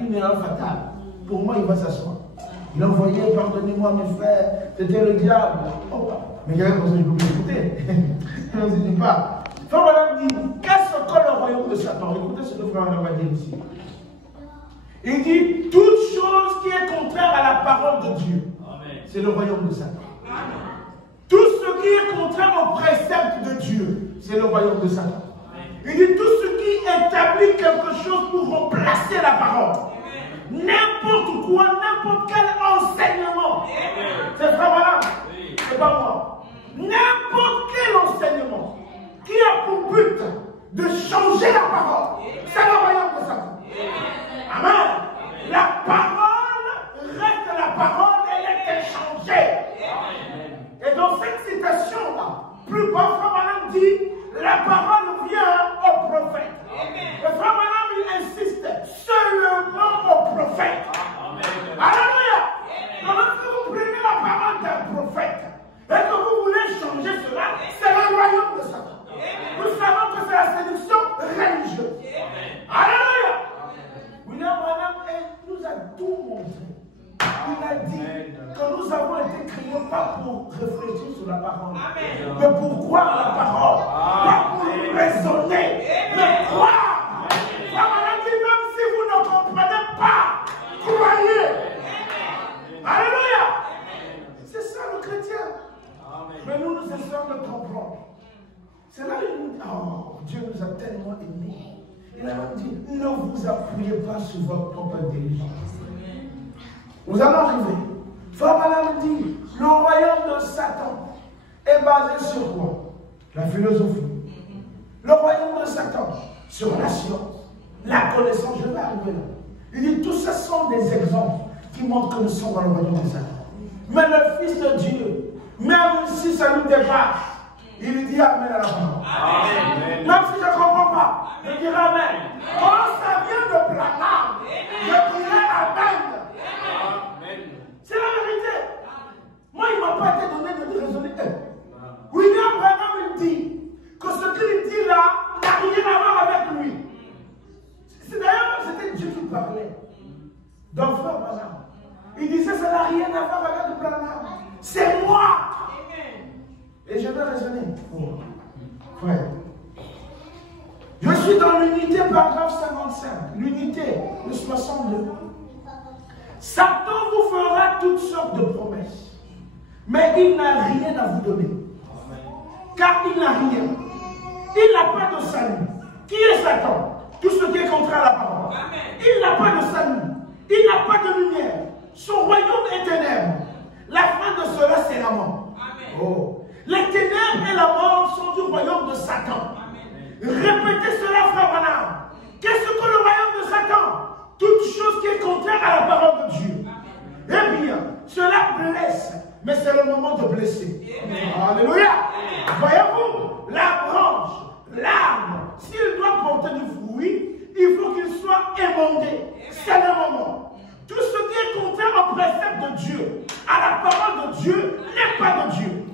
une erreur fatale. Pour moi, il va s'asseoir. Il a envoyé, pardonnez-moi mes frères, c'était le diable. Oh, mais quelqu'un comme ça, je peux m'écouter. Non, je ne dis pas. Frère Madame dit, qu'est-ce que le royaume de Satan? Écoutez ce que Frère Madame va dire ici. Il dit, toute chose qui est contraire à la parole de Dieu, c'est le royaume de Satan. Tout ce qui est contraire au précepte de Dieu, c'est le royaume de Satan. Il dit, tout ce qui établit quelque chose pour remplacer la parole. N'importe quoi, n'importe quel enseignement. C'est Frère Madame, c'est pas moi. N'importe quel enseignement qui a pour but de changer la parole, c'est le royaume de Satan. Amen. La parole reste la parole, elle est échangée. Et dans cette citation-là, plus bas, Frère Madame dit, la parole vient au prophète. Et Frère Madame, il insiste seulement au prophète. Alléluia. Donc, lorsque vous prenez la parole d'un prophète et que vous voulez changer cela, c'est le royaume de Satan. Nous savons que c'est la séduction religieuse. Alléluia. William Branham nous a tout montré. Il a dit que nous avons été créés pas pour réfléchir sur la parole, mais pour croire la parole, pas pour raisonner, mais croire. Branham dit même si vous ne comprenez pas, croyez. Alléluia. C'est ça le chrétien. Mais nous nous essayons de comprendre. C'est là qu'il nous dit, oh, Dieu nous a tellement aimés. Il a même dit, ne vous appuyez pas sur votre propre intelligence. Nous allons arriver. Frère Branham dit, le royaume de Satan est basé sur quoi? La philosophie. Le royaume de Satan, sur la science, la connaissance. Je vais arriver là. Il dit, tout ça sont des exemples qui montrent que nous sommes dans le royaume de Satan. Mais le Fils de Dieu, même si ça nous dépasse, il dit Amen à la parole. Amen. Même si je ne comprends pas, je dirai Amen. Quand ça vient de Branham, je dirai Amen. C'est la vérité. Moi, il ne m'a pas été donné de raisonner. William Branham dit que ce qu'il dit là n'a rien à voir avec lui. D'ailleurs, c'était Dieu qui parlait. Donc, frère Branham, il disait ça n'a rien à voir avec Branham. C'est moi. Et je vais raisonner. Frère, je suis dans l'unité paragraphe 55, l'unité de 62. Satan vous fera toutes sortes de promesses, mais il n'a rien à vous donner. Car il n'a rien. Il n'a pas de salut. Qui est Satan? Tout ce qui est contraire à la parole. Il n'a pas de salut. Il n'a pas de lumière. Son royaume est ténèbres. La fin de cela, c'est la mort. Oh. Les ténèbres et la mort sont du royaume de Satan. Répétez cela, frère Branham. Qu'est-ce que le royaume de Satan? Toute chose qui est contraire à la parole de Dieu. Eh bien, cela blesse, mais c'est le moment de blesser. Alléluia. Voyez-vous, la branche, l'arbre, s'il doit porter du fruit, il faut qu'il soit émondé. C'est le moment. Tout ce qui est contraire au précepte de Dieu, à la parole de Dieu, n'est pas de Dieu.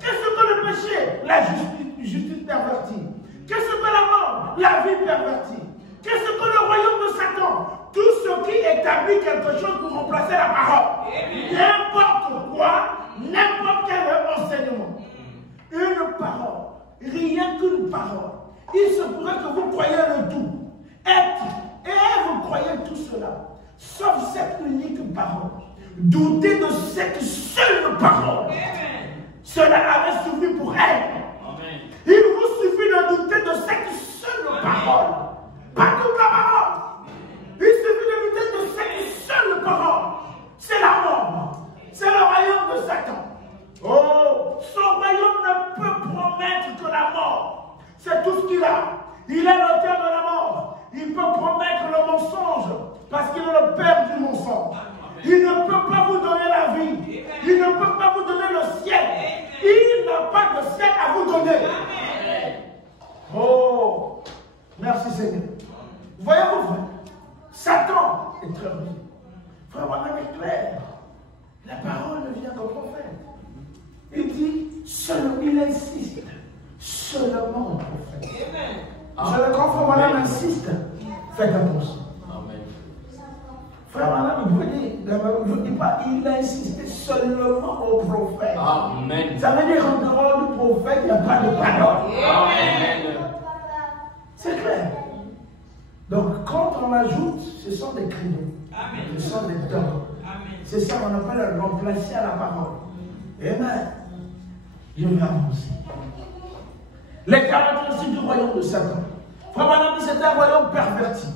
Qu'est-ce que le péché? La justice pervertie. Qu'est-ce que la mort? La vie pervertie. Qu'est-ce que le royaume de Satan? Tout ce qui établit quelque chose pour remplacer la parole. N'importe quoi, n'importe quel enseignement. Une parole, rien qu'une parole. Il se pourrait que vous croyez le tout. Et vous croyez tout cela. Sauf cette unique parole. Doutez de cette seule parole. Cela avait suffi pour elle. Il vous suffit de douter de cette seule parole. Pas toute la parole. Il suffit de douter de cette seule parole. C'est la mort. C'est le royaume de Satan. Oh, son royaume ne peut promettre que la mort. C'est tout ce qu'il a. Il est l'auteur de la mort. Il peut promettre le mensonge parce qu'il est le père du mensonge. Il ne peut pas vous donner la vie. Il ne peut pas vous donner le ciel. Il n'a pas de ciel à vous donner. Oh, merci Seigneur. Voyez-vous, frère, Satan est très rusé. Frère, on est clair. La parole ne vient qu'au prophète. Il dit, il insiste seulement au prophète. Je le crois, frère, madame insiste. Faites attention. Frère Branham, il a insisté seulement au prophète. Amen. Ça veut dire en dehors du prophète, il n'y a pas de parole. Amen. C'est clair. Donc, quand on ajoute, ce sont des crayons. Amen. Ce sont des dons. C'est ça qu'on appelle remplacer à la parole. Amen. Je vais avancer. Les caractéristiques du royaume de Satan. Frère Branham dit c'est un royaume perverti.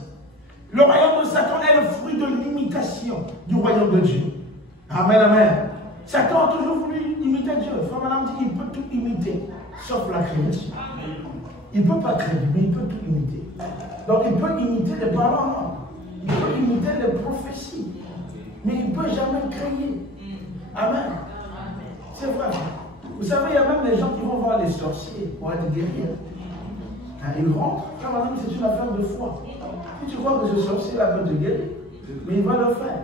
Le royaume de Satan est le fruit de l'imitation du royaume de Dieu. Amen, amen. Satan a toujours voulu imiter Dieu. Frère Branham dit qu'il peut tout imiter, sauf la création. Il ne peut pas créer, mais il peut tout imiter. Donc il peut imiter les paroles, il peut imiter les prophéties, mais il ne peut jamais créer. Amen. C'est vrai. Vous savez, il y a même des gens qui vont voir les sorciers pour être guéris. Ils rentrent, c'est une affaire de foi. Si tu crois que ce sorcier-là peut te guérir, mais il va le faire.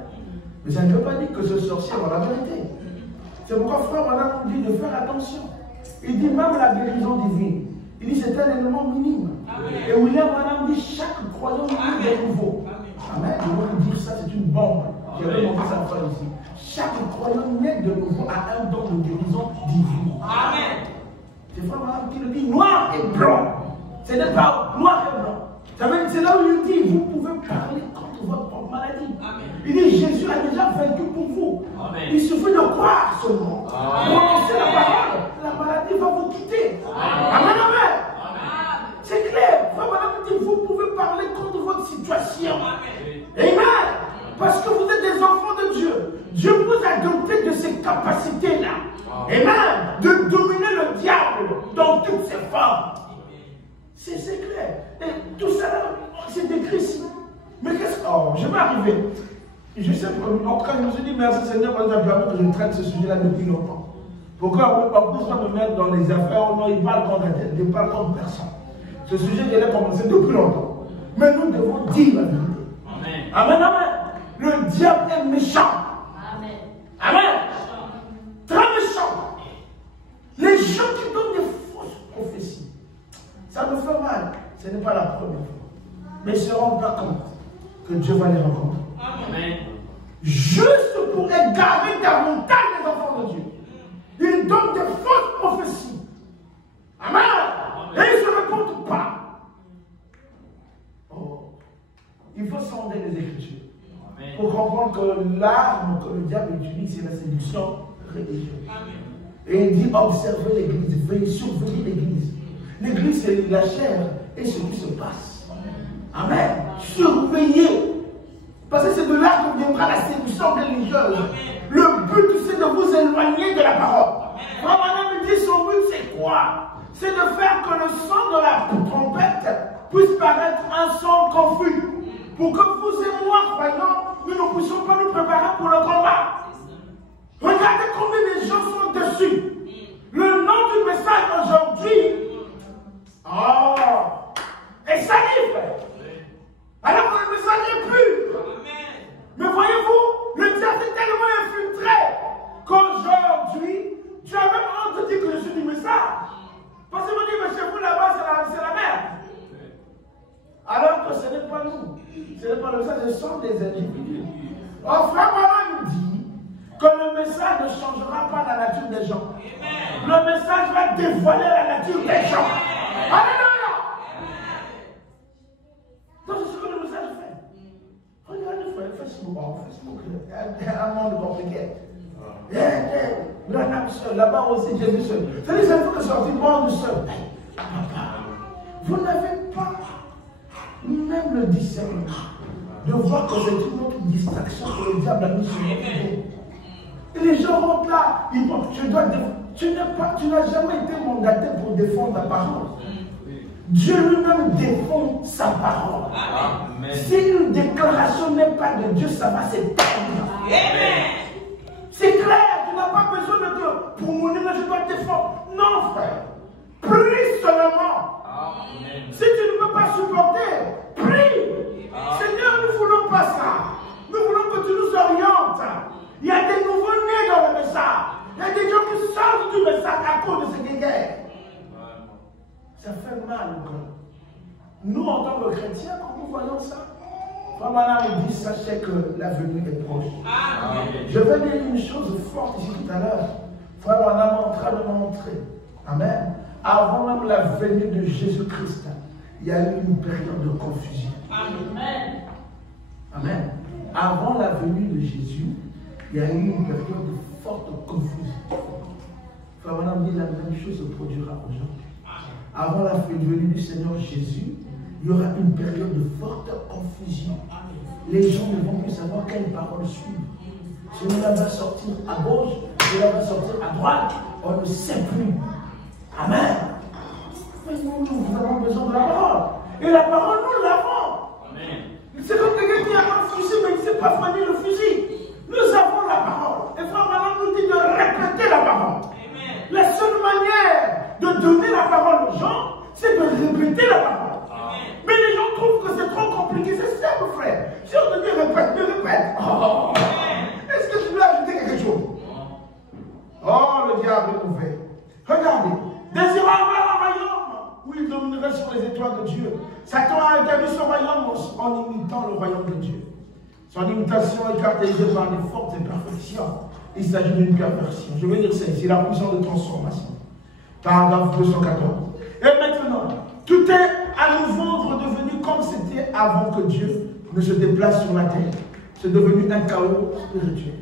Mais ça ne veut pas dire que ce sorcier va la vérité. C'est pourquoi frère Branham nous dit de faire attention. Il dit même la guérison divine. Il dit c'est un élément minime. Et William Branham dit chaque croyant naît de nouveau. Amen. Je veux vous dire ça, c'est une bombe. J'avais montré ça fois ici. Chaque croyant naît de nouveau a un don de guérison divine. Amen. C'est frère Branham qui le dit noir et blanc. Ce n'est pas noir et blanc. C'est là où il dit, vous pouvez parler contre votre maladie. Amen. Il dit, Jésus a déjà vaincu pour vous. Amen. Il suffit de croire seulement. Prononcez la parole. La maladie va vous quitter. Amen, amen. C'est clair. Frère dit, vous pouvez parler contre votre situation. Amen. Parce que vous êtes des enfants de Dieu. Dieu vous a doté de ces capacités-là. Amen. De dominer le diable dans toutes ses formes. C'est clair. Et tout ça, c'est écrit ici. Mais qu'est-ce que... Oh, je vais arriver. Je sais pas. En tout cas, je me suis dit, merci Seigneur, pour nous permis que je traite ce sujet-là depuis longtemps. Pourquoi on ne peut pas me mettre dans les affaires? Non, il parle contre la tête, il parle contre personne. Ce sujet, il a commencé depuis longtemps. Mais nous devons dire la vérité. Amen. Amen, amen. Le diable est méchant. Amen. Amen. Très méchant. Les gens qui donnent des fausses prophéties, ça me fait mal. Ce n'est pas la première fois. Mais ils ne se rendent pas compte que Dieu va les rencontrer. Amen. Juste pour égarer davantage les enfants de Dieu. Ils donnent des fausses prophéties. Amen. Et ils ne se répondent pas. Oh. Il faut sonder les Écritures. Amen. Pour comprendre que l'arme que le diable utilise, c'est la séduction religieuse. Amen. Et il dit observez l'Église, veillez, surveiller l'Église. L'Église, c'est la chair et ce qui se passe. Amen. Surveillez. Parce que c'est de là que viendra la séduction religieuse. Le but, c'est de vous éloigner de la parole. Frère Branham dit son but, c'est quoi? C'est de faire que le son de la trompette puisse paraître un son confus. Pour que vous et moi, croyants, nous ne puissions pas nous préparer pour le combat. Regardez combien de gens sont dessus. Le nom du message aujourd'hui, est salif. Alors que le message est pur. Mais voyez-vous, le diable est tellement infiltré qu'aujourd'hui, tu as même honte de dire que je suis du message. Parce que vous dites, mais chez vous là-bas, c'est la merde. Alors que ce n'est pas nous. Ce n'est pas le message, ce sont des individus. Or, frère Branham nous dit que le message ne changera pas la nature des gens. Le message va dévoiler la nature des gens. Alléluia. Donc, c'est ce que le message fait. Regardez, frère, Facebook, un monde compliqué. Là-bas aussi, Jésus seul. C'est-à-dire, c'est pour que sortir monde seul. Papa, vous n'avez pas même le discernement de voir que c'est une autre distraction que le diable a mis sur notre vie. Et les gens rentrent là, ils pensent, tu n'as jamais été mandaté pour défendre la parole. Dieu lui-même défend sa parole. Amen. Si une déclaration n'est pas de Dieu, ça va s'éteindre. C'est clair, tu n'as pas besoin de Dieu. Pour mon nom, je dois te défendre. Non, frère. Prie seulement. Amen. Si tu ne peux pas supporter, prie. Amen. Seigneur, nous ne voulons pas ça. Nous voulons que tu nous orientes. Il y a des nouveaux-nés dans le message. Il y a des gens qui sortent du message à cause de ces guerres. Ça fait mal au cœur. Nous, en tant que chrétiens, quand nous voyons ça, Frère Madame dit, sachez que la venue est proche. Amen. Je vais dire une chose forte ici tout à l'heure. Frère Madame est en train de montrer. Amen. Avant même la venue de Jésus-Christ, il y a eu une période de confusion. Amen. Amen. Avant la venue de Jésus, il y a eu une période de forte confusion. Frère Madame dit, la même chose se produira aujourd'hui. Avant la venue du Seigneur Jésus, il y aura une période de forte confusion. Les gens ne vont plus savoir quelle parole suivre. Celui-là va sortir à gauche, celui-là va sortir à droite, on ne sait plus. Amen. Mais nous avons besoin de la parole. Et la parole, nous l'avons. C'est comme quelqu'un qui a un fusil, mais il ne sait pas soigner le fusil. Nous avons la parole. Et Frère Manan nous dit de répéter la parole. Amen. La seule manière de donner la parole aux gens, c'est de répéter la parole. Mais les gens trouvent que c'est trop compliqué. C'est simple, frère. Si on te dit répète, mais répète. Oh. Est-ce que tu veux ajouter quelque chose? Oh, le diable est mauvais. Regardez. Désirant un royaume où il dominerait sur les étoiles de Dieu. Satan a établi son royaume en imitant le royaume de Dieu. Son imitation est caractérisée par des fortes imperfections. Il s'agit d'une perversion. Je vais dire ça ici, la puissance de transformation. Paragraphe 214. Et maintenant, tout est à nouveau redevenu comme c'était avant que Dieu ne se déplace sur la terre. C'est devenu un chaos spirituel.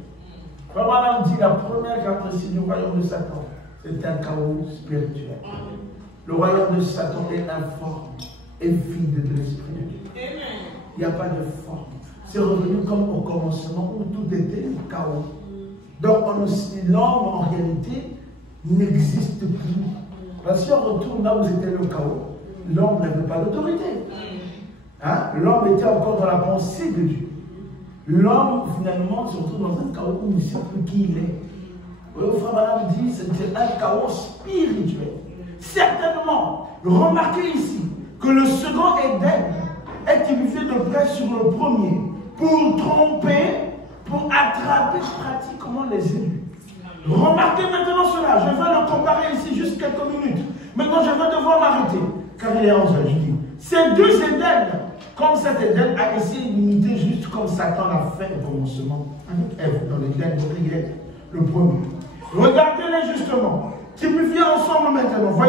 Vraiment, on dit la première caractéristique du royaume de Satan, c'est un chaos spirituel. Le royaume de Satan est informe et vide de l'Esprit de Dieu. Il n'y a pas de forme. C'est revenu comme au commencement où tout était chaos. Donc l'homme en réalité n'existe plus. Parce que si on retourne là où c'était le chaos, l'homme n'avait pas d'autorité. Hein? L'homme était encore dans la pensée de Dieu. L'homme finalement se retrouve dans un chaos où il ne sait plus qui il est. Le frère Madame dit que c'était un chaos spirituel. Certainement, remarquez ici que le second Éden est édifié de près sur le premier pour tromper, pour attraper pratiquement les élus. Remarquez maintenant cela, je vais le comparer ici juste quelques minutes. Maintenant, je vais devoir m'arrêter, car il est 11 heures, je dis. Ces deux Éden, comme cet Éden a essayé d'imiter juste comme Satan l'a fait au commencement, avec Ève, dans l'Éden de le premier. Regardez-les justement, typifiez ensemble maintenant, voyez.